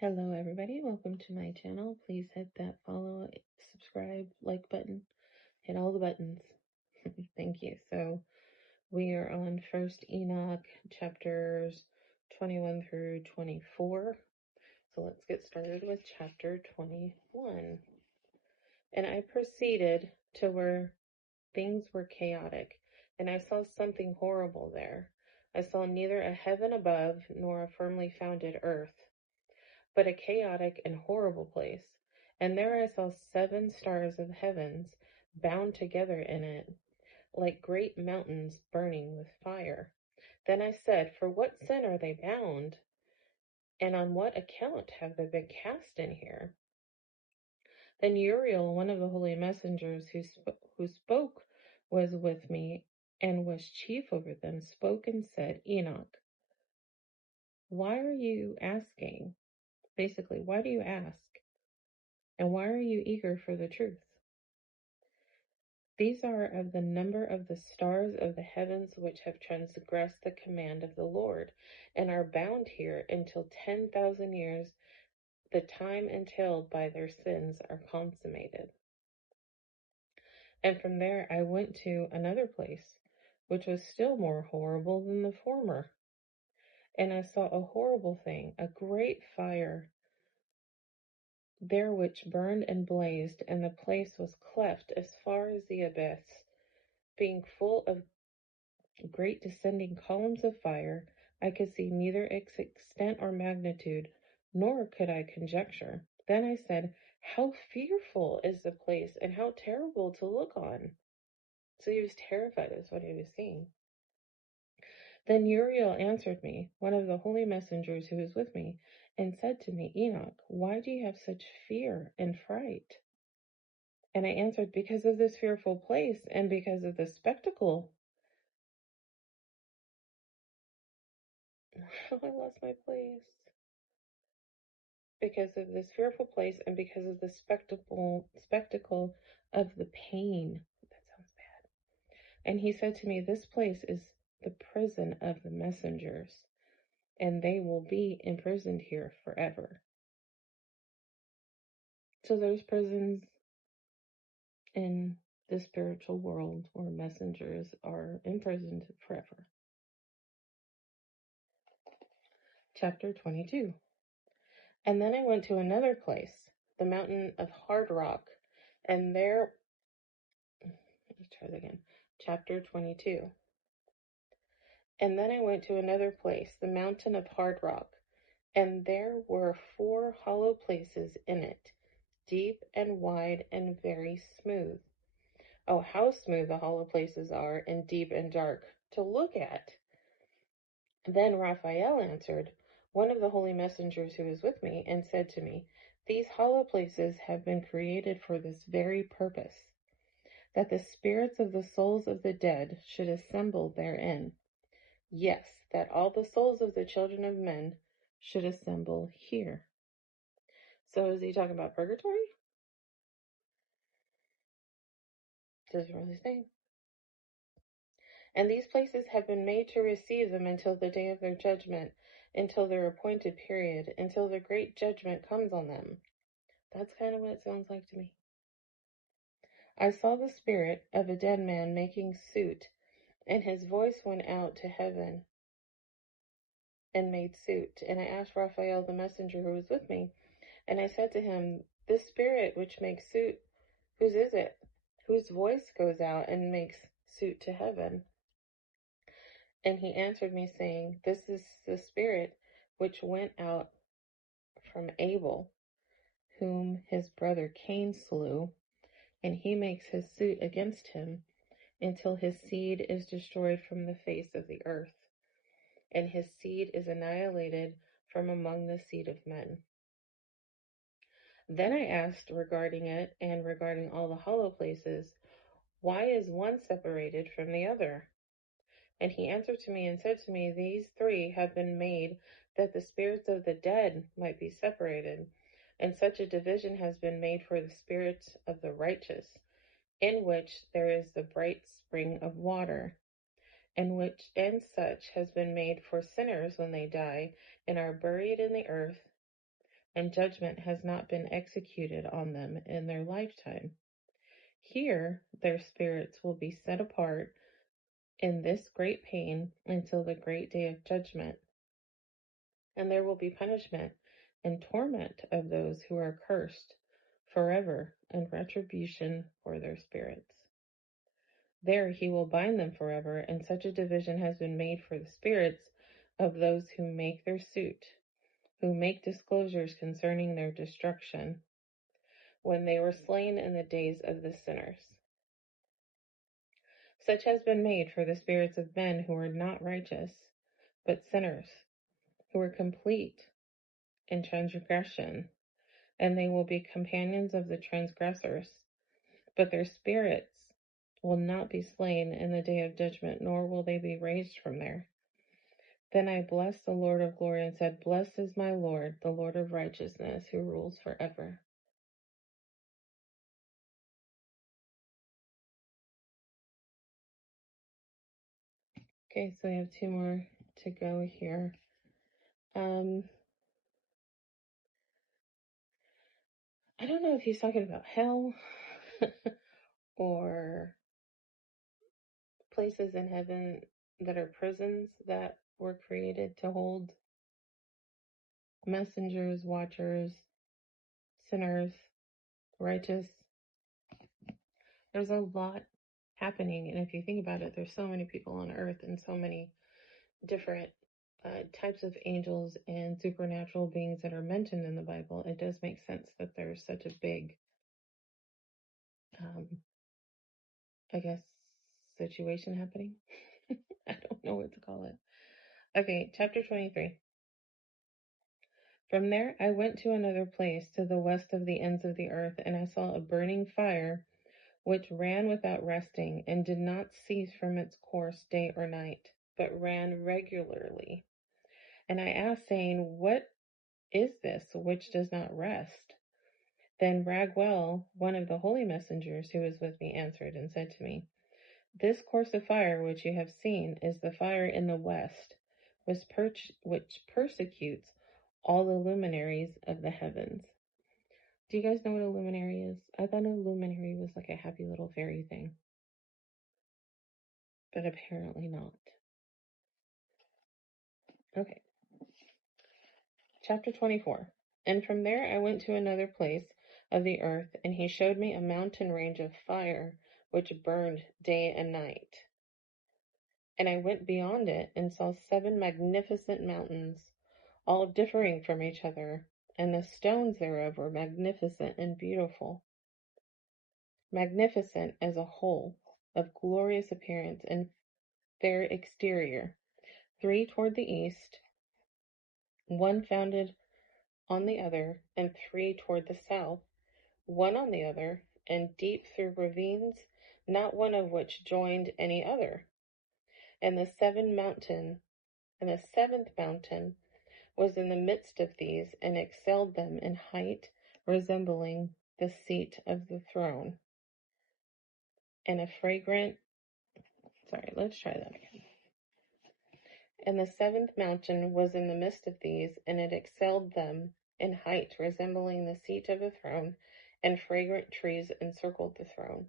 Hello everybody, welcome to my channel. Please hit that follow, subscribe, like button, hit all the buttons. Thank you. So we are on First Enoch chapters 21 through 24. So let's get started with chapter 21. And I proceeded to where things were chaotic, and I saw something horrible there. I saw neither a heaven above nor a firmly founded earth, but a chaotic and horrible place. And there I saw 7 stars of the heavens bound together in it, like great mountains burning with fire. Then I said, for what sin are they bound? And on what account have they been cast in here? Then Uriel, one of the holy messengers who spoke, was with me and was chief over them, spoke and said, Enoch, why are you asking? Basically, why do you ask? And why are you eager for the truth? These are of the number of the stars of the heavens which have transgressed the command of the Lord, and are bound here until 10,000 years, the time entailed by their sins, are consummated. And from there I went to another place, which was still more horrible than the former. And I saw a horrible thing, a great fire there which burned and blazed, and the place was cleft as far as the abyss, being full of great descending columns of fire. I could see neither its extent or magnitude, nor could I conjecture. Then I said, how fearful is the place, and how terrible to look on. So he was terrified of what he was seeing. Then Uriel answered me, one of the holy messengers who was with me, and said to me, Enoch, why do you have such fear and fright? And I answered, because of this fearful place, and because of the spectacle. I lost my place. Because of this fearful place, and because of the spectacle of the pain. That sounds bad. And he said to me, this place is the prison of the messengers, and they will be imprisoned here forever. So there's prisons in the spiritual world where messengers are imprisoned forever. Chapter 22. And then I went to another place, the mountain of hard rock, and there, let's try that again. Chapter 22. And then I went to another place, the mountain of hard rock, and there were 4 hollow places in it, deep and wide and very smooth. Oh, how smooth the hollow places are, and deep and dark to look at. Then Raphael answered, one of the holy messengers who was with me, and said to me, these hollow places have been created for this very purpose, that the spirits of the souls of the dead should assemble therein. Yes, that all the souls of the children of men should assemble here. So is he talking about purgatory? Doesn't really say. And these places have been made to receive them until the day of their judgment, until their appointed period, until the great judgment comes on them. That's kind of what it sounds like to me. I saw the spirit of a dead man making suit, and his voice went out to heaven and made suit. And I asked Raphael, the messenger who was with me, and I said to him, this spirit which makes suit, whose is it? Whose voice goes out and makes suit to heaven? And he answered me, saying, this is the spirit which went out from Abel, whom his brother Cain slew, and he makes his suit against him until his seed is destroyed from the face of the earth, and his seed is annihilated from among the seed of men. Then I asked regarding it and regarding all the hollow places, why is one separated from the other? And he answered to me and said to me, these 3 have been made that the spirits of the dead might be separated, and such a division has been made for the spirits of the righteous, in which there is the bright spring of water, and such has been made for sinners when they die and are buried in the earth, and judgment has not been executed on them in their lifetime. Here, their spirits will be set apart in this great pain until the great day of judgment, and there will be punishment and torment of those who are cursed forever and retribution for their spirits. There he will bind them forever, and such a division has been made for the spirits of those who make their suit, who make disclosures concerning their destruction, when they were slain in the days of the sinners. Such has been made for the spirits of men who are not righteous, but sinners, who are complete in transgression, and they will be companions of the transgressors. But their spirits will not be slain in the day of judgment, nor will they be raised from there. Then I blessed the Lord of glory and said, Blessed is my Lord, the Lord of righteousness, who rules forever. Okay, so we have two more to go here. I don't know if he's talking about hell or places in heaven that are prisons that were created to hold messengers, watchers, sinners, righteous. There's a lot happening, and if you think about it, there's so many people on earth and so many different types of angels and supernatural beings that are mentioned in the Bible. It does make sense that there's such a big, I guess, situation happening. I don't know what to call it. Okay, chapter 23. From there I went to another place to the west of the ends of the earth, and I saw a burning fire which ran without resting, and did not cease from its course day or night, but ran regularly. And I asked, saying, What is this which does not rest? Then Raguel, one of the holy messengers who was with me, answered and said to me, This course of fire which you have seen is the fire in the west, which persecutes all the luminaries of the heavens. Do you guys know what a luminary is? I thought a luminary was like a happy little fairy thing, but apparently not. Okay, chapter 24. And from there I went to another place of the earth, and he showed me a mountain range of fire, which burned day and night. And I went beyond it, and saw 7 magnificent mountains, all differing from each other, and the stones thereof were magnificent and beautiful, magnificent as a whole, of glorious appearance and fair exterior, 3 toward the east, 1 founded on the other, and 3 toward the south, 1 on the other, and deep through ravines, not one of which joined any other. And the 7th mountain was in the midst of these, and excelled them in height, resembling the seat of the throne. And let's try that again. And the 7th mountain was in the midst of these, and it excelled them in height, resembling the seat of a throne, and fragrant trees encircled the throne.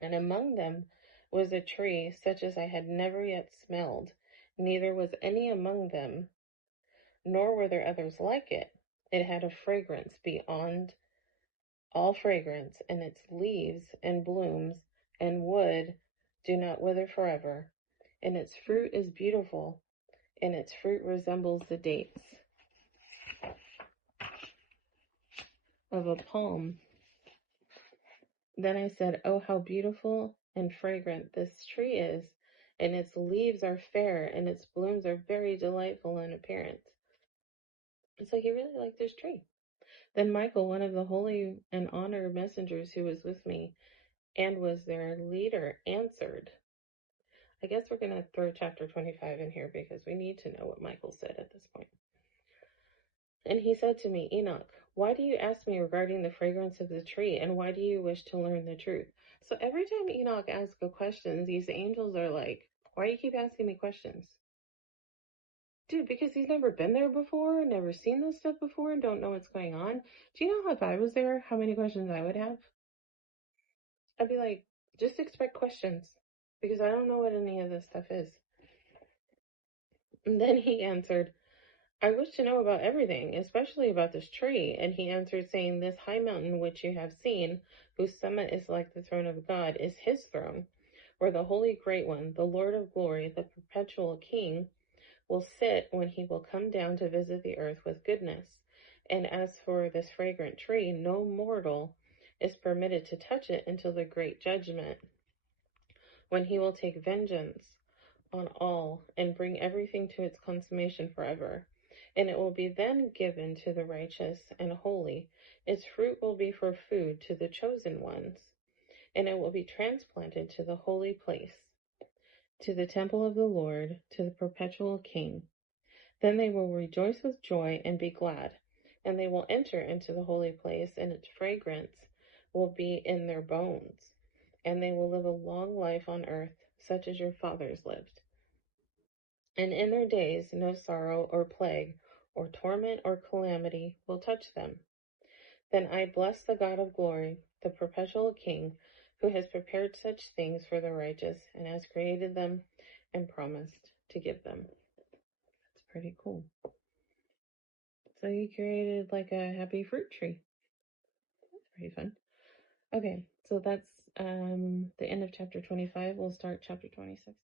And among them was a tree such as I had never yet smelled, neither was any among them, nor were there others like it. It had a fragrance beyond all fragrance, and its leaves and blooms and wood do not wither forever, and its fruit is beautiful, and its fruit resembles the dates of a palm. Then I said, Oh, how beautiful and fragrant this tree is, and its leaves are fair, and its blooms are very delightful in appearance. And so he really liked this tree. Then Michael, one of the holy and honored messengers who was with me, and was their leader, answered. I guess we're going to throw chapter 25 in here because we need to know what Michael said at this point. And he said to me, Enoch, why do you ask me regarding the fragrance of the tree, and why do you wish to learn the truth? So every time Enoch asks a question, these angels are like, why do you keep asking me questions? Dude, because he's never been there before, never seen this stuff before, and don't know what's going on. Do you know if I was there, how many questions I would have? I'd be like, just expect questions because I don't know what any of this stuff is. And then he answered, I wish to know about everything, especially about this tree. And he answered, saying, This high mountain which you have seen, whose summit is like the throne of God, is his throne, where the Holy Great One, the Lord of glory, the perpetual King, will sit when he will come down to visit the earth with goodness. And as for this fragrant tree, no mortal is permitted to touch it until the great judgment, when he will take vengeance on all and bring everything to its consummation forever. And it will be then given to the righteous and holy. Its fruit will be for food to the chosen ones, and it will be transplanted to the holy place, to the temple of the Lord, to the perpetual King. Then they will rejoice with joy and be glad, and they will enter into the holy place, and its fragrance will be in their bones, and they will live a long life on earth, such as your fathers lived. And in their days no sorrow or plague or torment or calamity will touch them. Then I bless the God of glory, the perpetual King, who has prepared such things for the righteous and has created them and promised to give them. That's pretty cool. So he created like a happy fruit tree. That's pretty fun. Okay, so that's the end of chapter 25. We'll start chapter 26.